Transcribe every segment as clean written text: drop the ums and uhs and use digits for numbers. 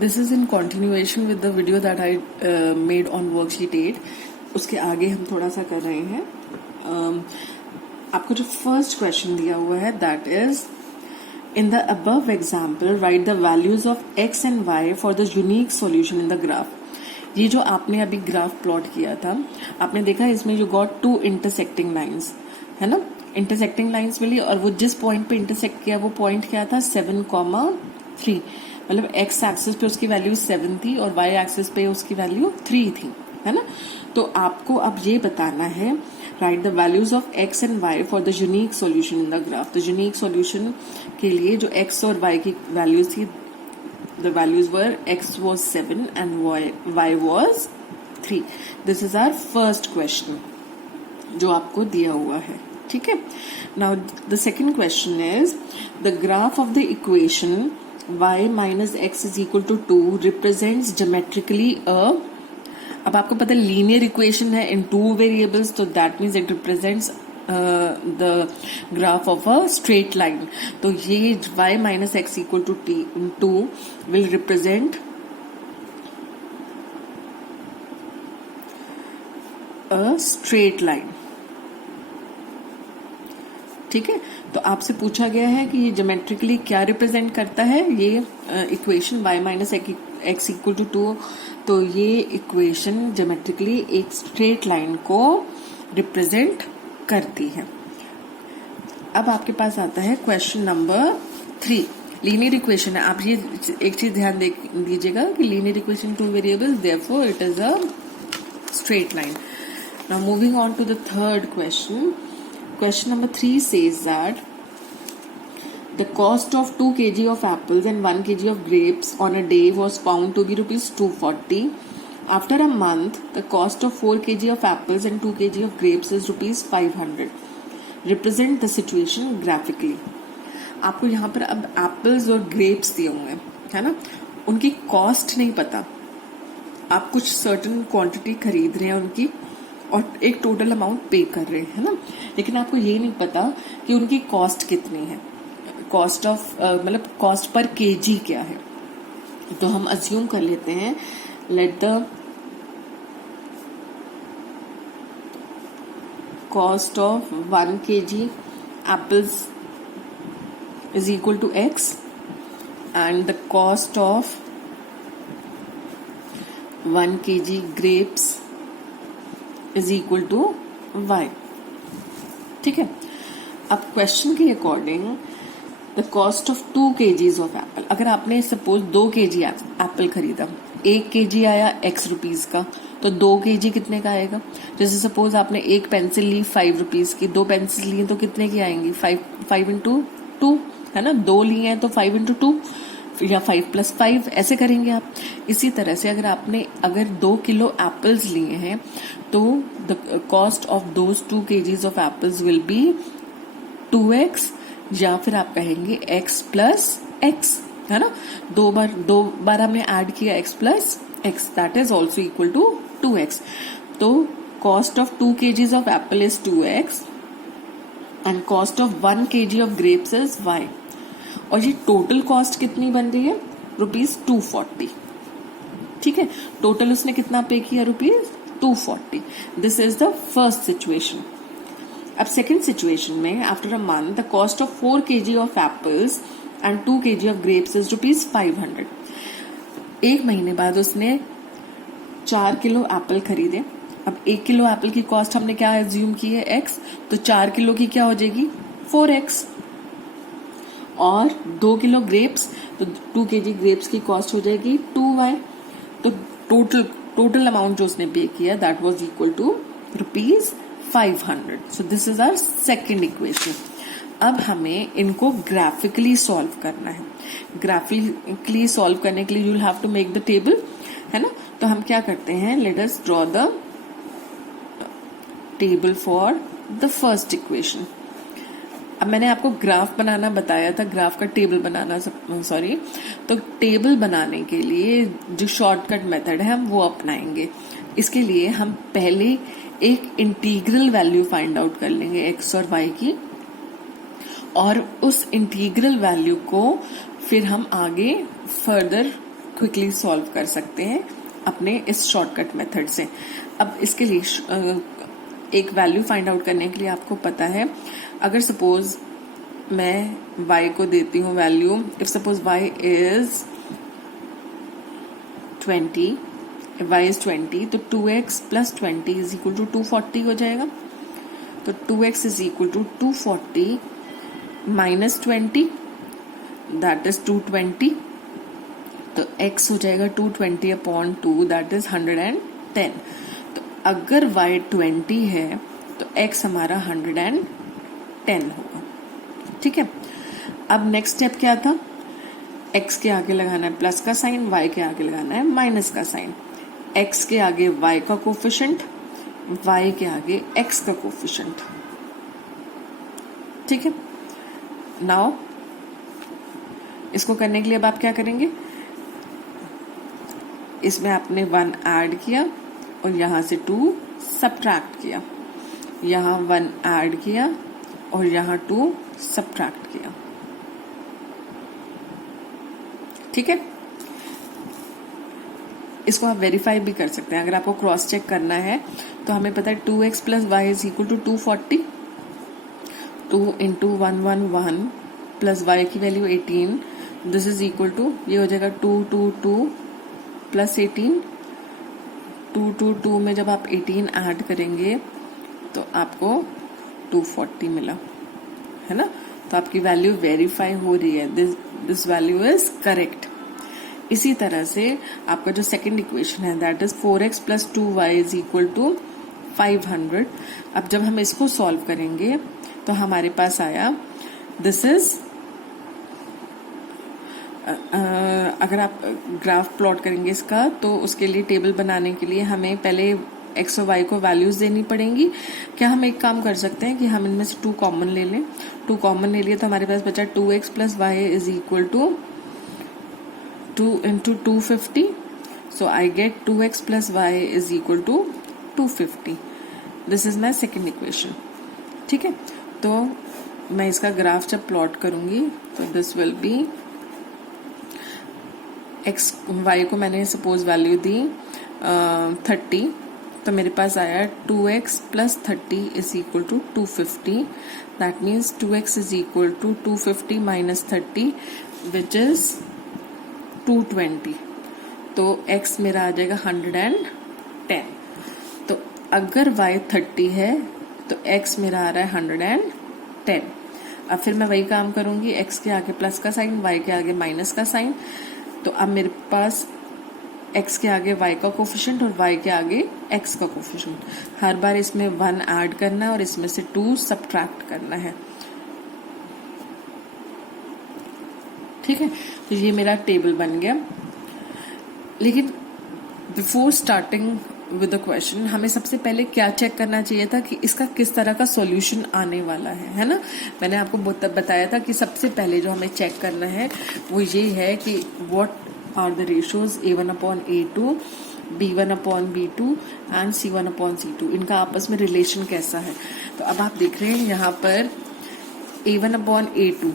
This is in continuation with the video that I made on worksheet 8. उसके आगे हम थोड़ा सा कर रहे हैं. आपको जो फर्स्ट क्वेश्चन दिया हुआ है that is in the above example write the values of x and y for the unique solution in the graph. ये जो आपने अभी ग्राफ प्लॉट किया था, आपने देखा इसमें you got two intersecting lines, है ना. इंटरसेक्टिंग लाइंस मिली और वो जिस पॉइंट पे इंटरसेक्ट किया वो पॉइंट क्या था 7,3. मतलब एक्स एक्सिस पे उसकी वैल्यू 7 थी और वाई एक्सिस पे उसकी वैल्यू 3 थी, है ना. तो आपको अब ये बताना है write the values of x and y for the unique solution in the graph. तो यूनिक सॉल्यूशन के लिए जो एक्स और वाई की वैल्यूज थी, the values were x was 7 and y was 3. This is our first question जो आपको दिया हुआ है. ठीक है. Now the second question is the graph of the equation y minus x is equal to 2 represents geometrically अब आपको पता है लीनियर इक्वेशन है इन 2 वेरिएबल्स, तो that means it represents the graph of a straight line. तो ये y minus x equal to 2 will represent a straight line. ठीक है. तो आपसे पूछा गया है कि ये ज्योमेट्रिकली क्या रिप्रेजेंट करता है. ये equation y minus x equal to 2, तो ये इक्वेशन ज्योमेट्रिकली एक स्ट्रेट लाइन को रिप्रेजेंट करती है. अब आपके पास आता है क्वेश्चन नंबर 3. लीनियर इक्वेशन है. आप ये एक चीज ध्यान दीजिएगा कि linear equation 2 variables, therefore it is a straight line. Now moving on to the third question. Question number 3 says that the cost of 2 kg of apples and 1 kg of grapes on a day was found to be rupees 240. After a month, the cost of 4 kg of apples and 2 kg of grapes is rupees 500. Represent the situation graphically. आपको यहाँ पर अब apples और grapes दिए हुए हैं, है ना. उनकी कॉस्ट नहीं पता. आप कुछ सर्टेन क्वांटिटी खरीद रहे हैं उनकी और एक टोटल अमाउंट पे कर रहे हैं, है ना. लेकिन आपको ये नहीं पता कि उनकी कॉस्ट कितनी है. कॉस्ट ऑफ मतलब कॉस्ट पर केजी क्या है. तो हम अज्यूम कर लेते हैं let the cost of 1 kg apples is equal to x and the cost of 1 kg grapes is equal to y. ठीक है. अब क्वेश्चन के according the cost of 2 kgs of apple. अगर आपने सपोज 2 kg एप्पल खरीदा, 1 kg आया x rupees का, तो 2 kg कितने का आएगा. जैसे सपोज आपने एक पेंसिल ली 5 रुपीज की, 2 पेंसिल ली तो कितने की आएंगी 5 इंटू 2, है ना. 2 लिए हैं तो 5 इंटू 2 या 5 प्लस 5 ऐसे करेंगे आप. इसी तरह से अगर 2 किलो एप्पल्स लिए हैं तो the cost of those 2 kgs of apples will be 2x, या फिर आप कहेंगे x प्लस x, है ना. दो बार हमने ऐड किया x plus x, that is also equal to 2x. तो cost of 2 kgs of apple is 2x and cost of 1 kg of grapes is y. और ये टोटल कॉस्ट कितनी बन रही है रुपीज 240. ठीक है. टोटल उसने कितना पे किया rupees 240. This is the first situation. अब सेकेंड सिचुएशन में after a month the cost of 4 kg of apples and 2 kg of grapes is rupees 500. एक महीने बाद उसने 4 किलो एप्पल खरीदे. अब 1 किलो एप्पल की कॉस्ट हमने क्या एज्यूम की है x, तो 4 किलो की क्या हो जाएगी 4x. और 2 किलो ग्रेप्स, तो 2 kg ग्रेप्स की कॉस्ट हो जाएगी 2y. तो टोटल अमाउंट जो उसने पे किया that was equal to rupees 500. So this is our second equation. अब हमें इनको ग्राफिकली सॉल्व करना है. ग्राफिकली सॉल्व करने के लिए you will have to make the table, है ना. तो हम क्या करते हैं, let us draw the table for the first equation. अब मैंने आपको ग्राफ बनाना बताया था, ग्राफ का टेबल बनाना सॉरी. तो टेबल बनाने के लिए जो शॉर्टकट मेथड है हम वो अपनाएंगे. इसके लिए हम पहले एक इंटीग्रल वैल्यू फाइंड आउट कर लेंगे x और y की, और उस इंटीग्रल वैल्यू को फिर हम आगे फर्दर क्विकली सॉल्व कर सकते हैं अपने इस शॉर्टकट मेथड से। अब इसके लिए एक वैल्यू फाइंड आउट करने के लिए आपको पता है, अगर सपोज मैं y को देती हूँ value, if suppose y is 20, y is 20, तो 2x plus 20 is equal to 240 हो जाएगा। तो 2x is equal to 240 minus 20, that is 220, तो x हो जाएगा 220 अपॉन 2, दैट इज 110। तो अगर y 20 है तो x हमारा 110 होगा। ठीक है, अब नेक्स्ट स्टेप क्या था, x के आगे लगाना है प्लस का साइन, y के आगे लगाना है माइनस का साइन। x के आगे y का कोफिशिएंट, y के आगे x का कोफिशिएंट। ठीक है, नाउ इसको करने के लिए अब आप क्या करेंगे, इसमें आपने 1 ऐड किया और यहां से 2 सब्ट्रैक्ट किया, यहां 1 ऐड किया और यहां 2 सब्ट्रैक्ट किया। ठीक है, इसको आप वेरीफाई भी कर सकते हैं। अगर आपको क्रॉस चेक करना है तो हमें पता है 2x plus y is equal to 240, 2 into 111 plus y की value 18, this is equal to, ये हो जाएगा 222 प्लस 18, 222 में जब आप 18 ऐड करेंगे तो आपको 240 मिला, है ना। तो आपकी वैल्यू वेरीफाई हो रही है, दिस वैल्यू इज करेक्ट। इसी तरह से आपका जो सेकंड इक्वेशन है that is 4x plus 2y is equal to 500। अब जब हम इसको सॉल्व करेंगे तो हमारे पास आया, दिस इज, अगर आप ग्राफ प्लॉट करेंगे इसका तो उसके लिए टेबल बनाने के लिए हमें पहले x और y को वैल्यूज देनी पड़ेंगी। क्या हम एक काम कर सकते हैं कि हम इनमें से 2 कॉमन ले लें, 2 कॉमन ले लिए तो हमारे पास बचा 2x plus y is equal to 2 into 250, so I get 2x plus y is equal to 250। This is my second equation. ठीक है, तो मैं इसका ग्राफ जब प्लॉट करूंगी तो this will be, x y को मैंने सपोज वैल्यू दी 30, तो मेरे पास आया 2x plus 30 is equal to 250, that means 2x is equal to 250 minus 30 which is 220, तो x मेरा आ जाएगा 110। तो अगर y 30 है तो x मेरा आ रहा है 110। अब फिर मैं वही काम करूंगी, x के आगे प्लस का साइन, y के आगे माइनस का साइन। तो अब मेरे पास x के आगे y का कोफिशिएंट और y के आगे x का कोफिशिएंट। हर बार इसमें 1 ऐड करना है और इसमें से 2 सब्ट्रैक्ट करना है। ठीक है, तो ये मेरा टेबल बन गया। लेकिन before starting with the question हमें सबसे पहले क्या चेक करना चाहिए था कि इसका किस तरह का सॉल्यूशन आने वाला है ना। मैंने आपको बताया था कि सबसे पहले जो हमें चेक करना है वो ये है कि what are the ratios a1 upon a2, b1 upon b2 and c1 upon c2, इनका आपस में रिलेशन कैसा है। तो अब आप देख रहे हैं यहाँ पर a1 upon a2,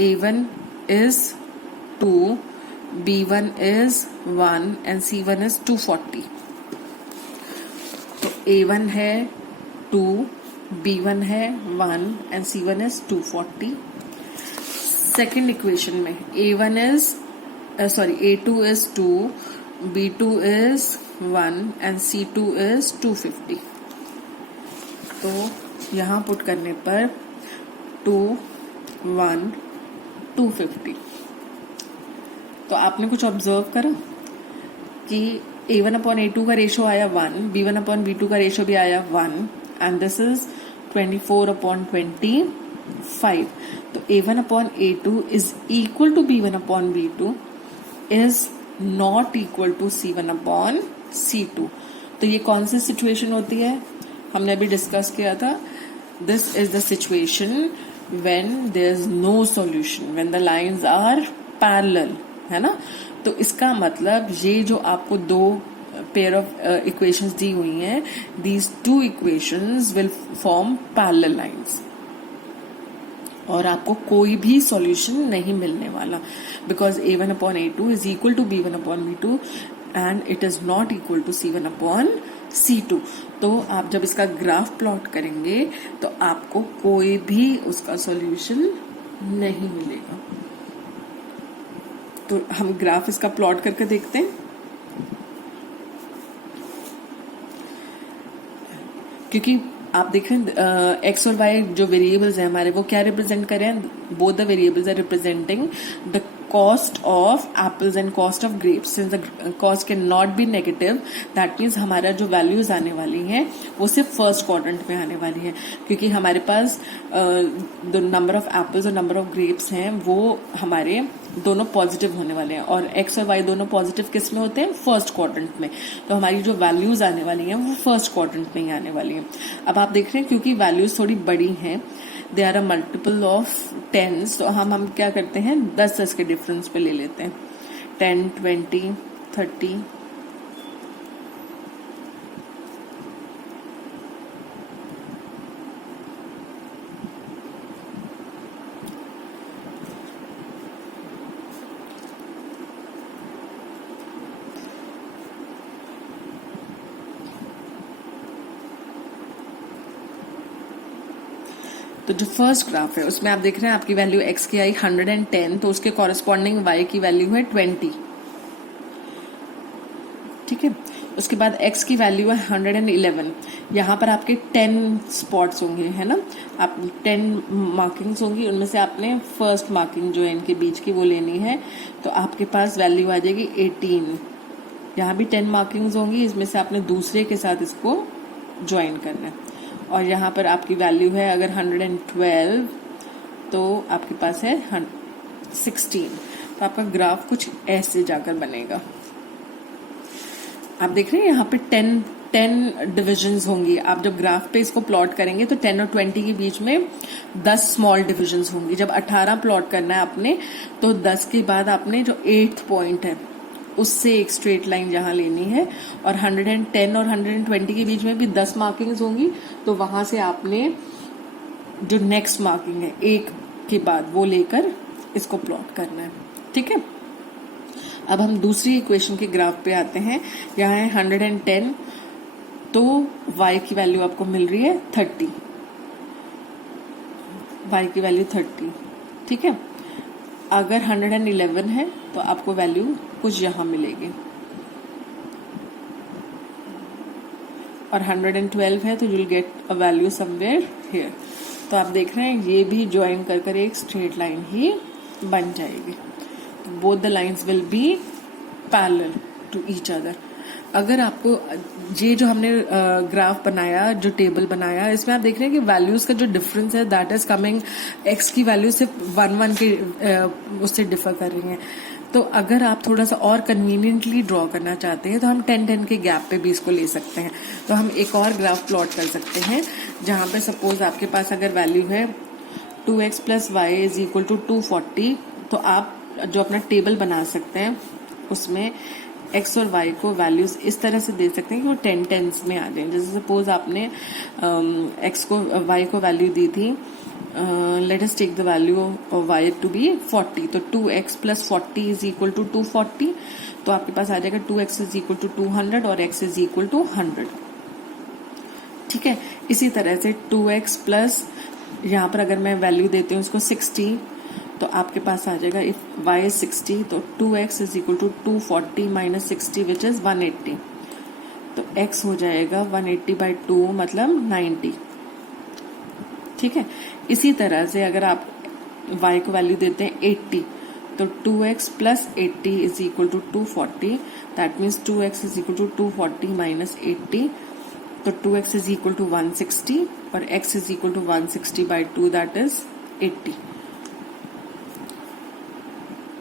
a1 is 2, b1 is 1 and c1 is 240। तो a1 है 2, b1 है 1 and c1 is 240। Second equation में a1 is a2 is 2, b2 is 1 and c2 is 250। तो यहाँ पुट करने पर 2, 1, 250। तो आपने कुछ ऑब्जर्व करा कि a1 अपॉन a2 का रेशो आया 1, b1 अपॉन b2 का रेशो भी आया 1 एंड दिस इज 24 अपॉन 25। तो a1 upon a2 is equal to b1 upon b2 is not equal to c1 upon c2। तो ये कौन सी सिचुएशन होती है, हमने अभी डिस्कस किया था, this is the situation when there is no solution, when the lines are parallel, है ना। तो इसका मतलब ये जो आपको 2 पेयर ऑफ इक्वेशंस दी हुई हैं, these 2 equations will form parallel lines। और आपको कोई भी सॉल्यूशन नहीं मिलने वाला, because a1/a2 is equal to b1/b2 and it is not equal to c1/c2। तो आप जब इसका ग्राफ प्लॉट करेंगे तो आपको कोई भी उसका सॉल्यूशन नहीं मिलेगा। तो हम ग्राफ इसका प्लॉट करके देखते हैं, क्योंकि आप देख रहे हैं एक्स और वाई जो वेरिएबल्स हैं हमारे, वो क्या रिप्रेजेंट कर रहे हैं? Both the variables are representing the cost of apples and cost of grapes. Since the cost can not be negative, that means हमारा जो वैल्यूज आने वाली हैं वो सिर्फ फर्स्ट क्वाड्रेंट में आने वाली है, क्योंकि हमारे पास द नंबर ऑफ एप्पल्स और नंबर ऑफ ग्रेप्स हैं वो हमारे दोनों पॉजिटिव होने वाले हैं, और एक्स और वाई दोनों पॉजिटिव किस में होते हैं? फर्स्ट क्वाड्रेंट में। तो हमारी जो वैल्यूज आने वाली हैं वो फर्स्ट क्वाड्रेंट में ही आने वाली हैं। अब आप देख रहे हैं क्योंकि वैल्यूज थोड़ी बड़ी हैं, they are a multiple of tens, तो हम क्या करते हैं 10 के डिफरेंस पे ले लेते हैं, 10, 20, 30। तो जो फर्स्ट ग्राफ है उसमें आप देख रहे हैं आपकी वैल्यू x की आई 110, तो उसके कॉरेस्पॉन्डिंग y की वैल्यू है 20। ठीक है, उसके बाद x की वैल्यू है 111। यहाँ पर आपके 10 स्पॉट्स होंगे, है ना, आप 10 मार्किंग्स होंगी, उनमें से आपने फर्स्ट मार्किंग जो है इनके बीच की वो लेनी है, तो आपके पास वैल्यू आ जाएगी 18। यहाँ भी 10 मार्किंग्स होंगी, इसमें से आपने दूसरे के साथ इसको ज्वाइन करना है, और यहाँ पर आपकी वैल्यू है अगर 112, तो आपके पास है 16। तो आपका ग्राफ कुछ ऐसे जाकर बनेगा। आप देख रहे हैं यहाँ पे 10 डिविजन्स होंगी। आप जब ग्राफ पे इसको प्लॉट करेंगे तो 10 और 20 के बीच में 10 स्मॉल डिविजन्स होंगी। जब 18 प्लॉट करना है आपने, तो 10 के बाद आपने जो 8th पॉइंट है उससे एक स्ट्रेट लाइन जहां लेनी है, और 110 और 120 के बीच में भी 10 मार्किंग्स होंगी, तो वहां से आपने जो नेक्स्ट मार्किंग है एक के बाद वो लेकर इसको प्लॉट करना है। ठीक है, अब हम दूसरी इक्वेशन के ग्राफ पे आते हैं। यहाँ है 110, तो y की वैल्यू आपको मिल रही है 30, y की वैल्यू 30। ठीक है, अगर 111 है तो आपको वैल्यू कुछ यहां मिलेगी, और 112 है तो you will get a value somewhere here. तो आप देख रहे हैं ये भी ज्वाइन कर कर एक स्ट्रेट लाइन ही बन जाएगी। Both the lines will be parallel to each other. अगर आपको ये जो हमने ग्राफ बनाया, जो टेबल बनाया, इसमें आप देख रहे हैं कि वैल्यूज का जो डिफरेंस है दैट इज कमिंग, एक्स की वैल्यू सिर्फ 1 के उससे डिफर कर रही है। तो अगर आप थोड़ा सा और कन्वीनियंटली ड्रॉ करना चाहते हैं तो हम 10 के गैप पे भी इसको ले सकते हैं। तो हम एक और ग्राफ प्लॉट कर सकते हैं जहां पे सपोज आपके पास अगर वैल्यू है 2x + y is equal to 240, तो आप जो अपना टेबल बना सकते हैं उसमें x और y को वैल्यूज इस तरह से दे सकते हैं कि वो 10 में आ जाए। जैसे सपोज आपने x को y को वैल्यू दी थी, let us take the value of y to be 40, तो 2x + 40 इज इक्वल टू 240, तो आपके पास आ जाएगा 2x इज इक्वल टू 200 और x इज इक्वल टू 100। ठीक है, इसी तरह से 2x प्लस यहाँ पर अगर मैं वैल्यू देती हूँ उसको 60, तो आपके पास आ जाएगा इफ y is 60, तो 2x is equal to 240 minus 60 which is 180, तो x हो जाएगा 180/2 मतलब 90। ठीक है, इसी तरह से अगर आप y को वैल्यू देते हैं 80, तो 2x + 80 is equal to 240, that means 2x is equal to 240 minus 80, तो 2x इज इक्वल टू 160 और x is equal to 160/2 that is 80।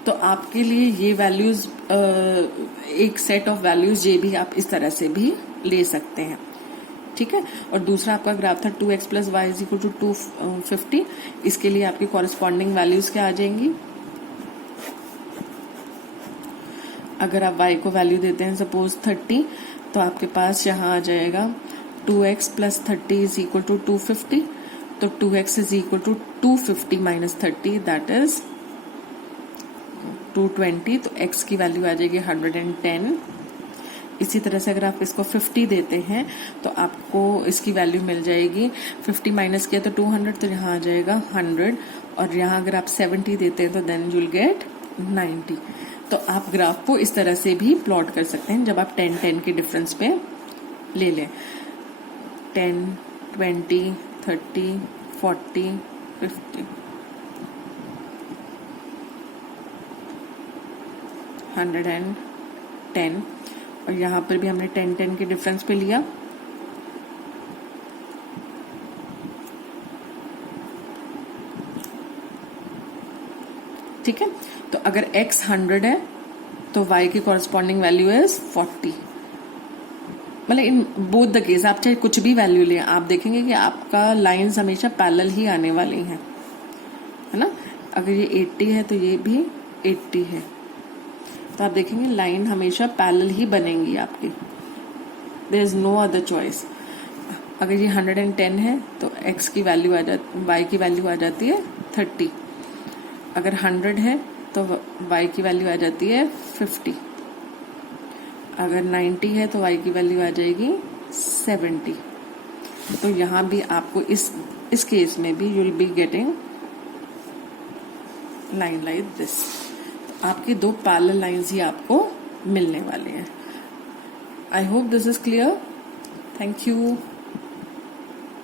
तो आपके लिए ये वैल्यूज एक सेट ऑफ वैल्यूज ये भी आप इस तरह से भी ले सकते हैं। ठीक है, और दूसरा आपका ग्राफ था 2x + y is equal to 250, इसके लिए आपकी कॉरेस्पॉन्डिंग वैल्यूज क्या आ जाएंगी? अगर आप y को वैल्यू देते हैं सपोज 30, तो आपके पास यहाँ आ जाएगा 2x + 30 इज इक्वल टू 250, तो 2x is equal to 250 minus 30 that is 220, तो x की वैल्यू आ जाएगी 110। इसी तरह से अगर आप इसको 50 देते हैं तो आपको इसकी वैल्यू मिल जाएगी, 50 माइनस किया तो 200, तो यहाँ आ जाएगा 100, और यहाँ अगर आप 70 देते हैं तो देन यू विल गेट 90। तो आप ग्राफ को इस तरह से भी प्लॉट कर सकते हैं जब आप 10-10 के डिफरेंस पे ले लें। 10, 20, 30, 40, 50, 110, और यहाँ पर भी हमने 10-10 के डिफरेंस पे लिया। ठीक है, तो अगर x 100 है तो y की कॉरस्पॉन्डिंग वैल्यू इज 40। मतलब इन बोथ द केस आप चाहे कुछ भी वैल्यू लें, आप देखेंगे कि आपका लाइंस हमेशा पैरेलल ही आने वाली हैं, है ना। अगर ये 80 है तो ये भी 80 है, तो आप देखेंगे लाइन हमेशा पैरेलल ही बनेंगी आपकी, there is no other choice. अगर ये 110 है तो x की वैल्यू आ जाती, y की वैल्यू आ जाती है 30। अगर 100 है तो y की वैल्यू आ जाती है 50। अगर 90 है तो y की वैल्यू आ जाएगी 70। तो यहाँ भी आपको इस केस में भी you will be getting line like this. आपकी दो पैरेलल लाइंस ही आपको मिलने वाले हैं। I hope this is clear. Thank you.